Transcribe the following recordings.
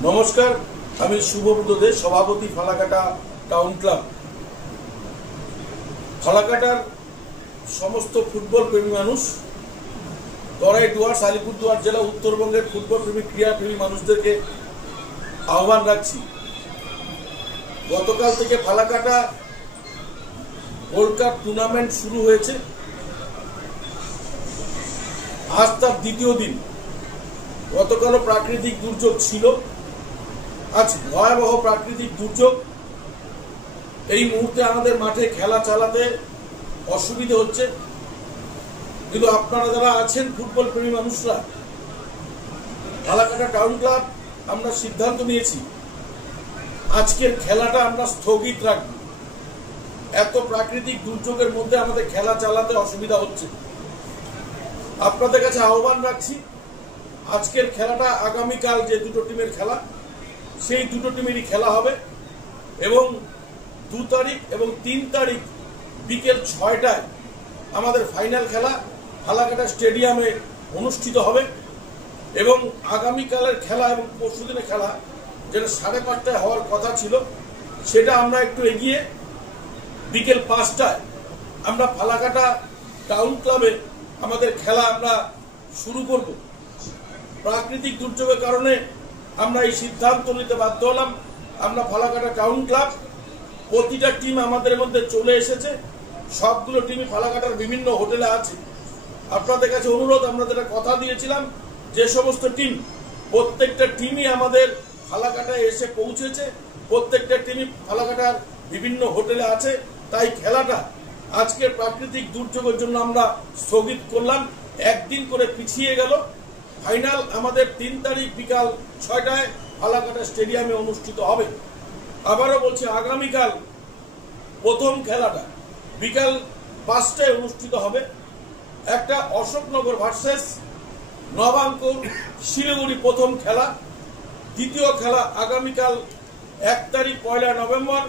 নমস্কার, আমি শুভব্রত দে, সভাপতি ফালাকাটা টাউন ক্লাব। ফালাকাটার সমস্ত ফুটবল প্রেমী মানুষ, তরাই ডুয়ার্স, আলিপুরদুয়ার জেলা, উত্তরবঙ্গের ফুটবল প্রেমী, ক্রীড়া প্রেমী মানুষদেরকে আহ্বান রাখছি। গতকাল থেকে ফালাকাটা গোল্ড কাপ টুর্নামেন্ট শুরু হয়েছে। আজ তার দ্বিতীয় দিন। গতকালও প্রাকৃতিক দুর্যোগ ছিল, আজ ভয়াবহ প্রাকৃতিক দুর্যোগ। এই মুহূর্তে আমাদের মাঠে খেলা চালাতে অসুবিধে হচ্ছে, কিন্তু আপনারা যারা আছেন ফুটবল প্রেমী মানুষরা, ফালাকাটা টাউন ক্লাব আমরা সিদ্ধান্ত নিয়েছি আজকের খেলাটা আমরা স্থগিত রাখব। এত প্রাকৃতিক দুর্যোগের মধ্যে আমাদের খেলা চালাতে অসুবিধা হচ্ছে। আপনাদের কাছে আহ্বান রাখছি, আজকের খেলাটা আগামীকাল যে দুটো টিমের খেলা, সেই দুটো টিমেরই খেলা হবে এবং 2 তারিখ এবং 3 তারিখ বিকেল 6টায় আমাদের ফাইনাল খেলা ফালাকাটা স্টেডিয়ামে অনুষ্ঠিত হবে। এবং আগামীকালের খেলা এবং পরশুদিনের খেলা যেটা 5:30টায় হওয়ার কথা ছিল, সেটা আমরা একটু এগিয়ে বিকেল 5টায় আমরা ফালাকাটা টাউন ক্লাবে আমাদের খেলা আমরা শুরু করব। প্রাকৃতিক দুর্যোগের কারণে আমরা এই সিদ্ধান্ত নিতে বাধ্য হলাম। আমরা ফালাকাটা টাউন ক্লাব, প্রতিটা টিম আমাদের মধ্যে চলে এসেছে। সবগুলো টিমই ফালাকাটার বিভিন্ন হোটেলে আছে। আপনাদের কাছে অনুরোধ, আমরা যেটা কথা দিয়েছিলাম, যে সমস্ত টিম, প্রত্যেকটা টিমই আমাদের ফালাকাটায় এসে পৌঁছেছে। প্রত্যেকটা টিমই ফালাকাটার বিভিন্ন হোটেলে আছে। তাই খেলাটা আজকের প্রাকৃতিক দুর্যোগের জন্য আমরা স্থগিত করলাম, একদিন করে পিছিয়ে গেল। ফাইনাল আমাদের 3 তারিখ বিকাল 6টায় ফালাকাটা স্টেডিয়ামে অনুষ্ঠিত হবে। আবারও বলছি, আগামীকাল প্রথম খেলাটা বিকাল 5টায় অনুষ্ঠিত হবে। একটা অশোকনগর ভার্সেস নবাঙ্কুর শিলিগুড়ি প্রথম খেলা। দ্বিতীয় খেলা আগামীকাল 1 তারিখ 1 November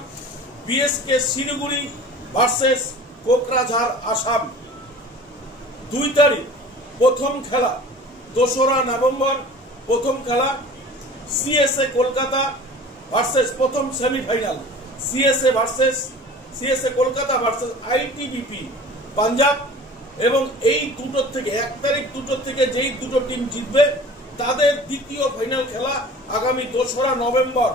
BSK Siliguri versus Kokrajhar Assam. 2 তারিখ প্রথম খেলা 2রা নভেম্বর প্রথম খেলা সিএসএ কলকাতা ভার্সেস প্রথম semifinal CSA Kolkata versus ITBP Punjab. এবং এই দুটোর থেকে 1 তারিখ দুটোর থেকে যেই দুটো টিম জিতবে তাদের দ্বিতীয় ফাইনাল খেলা আগামী 2রা নভেম্বর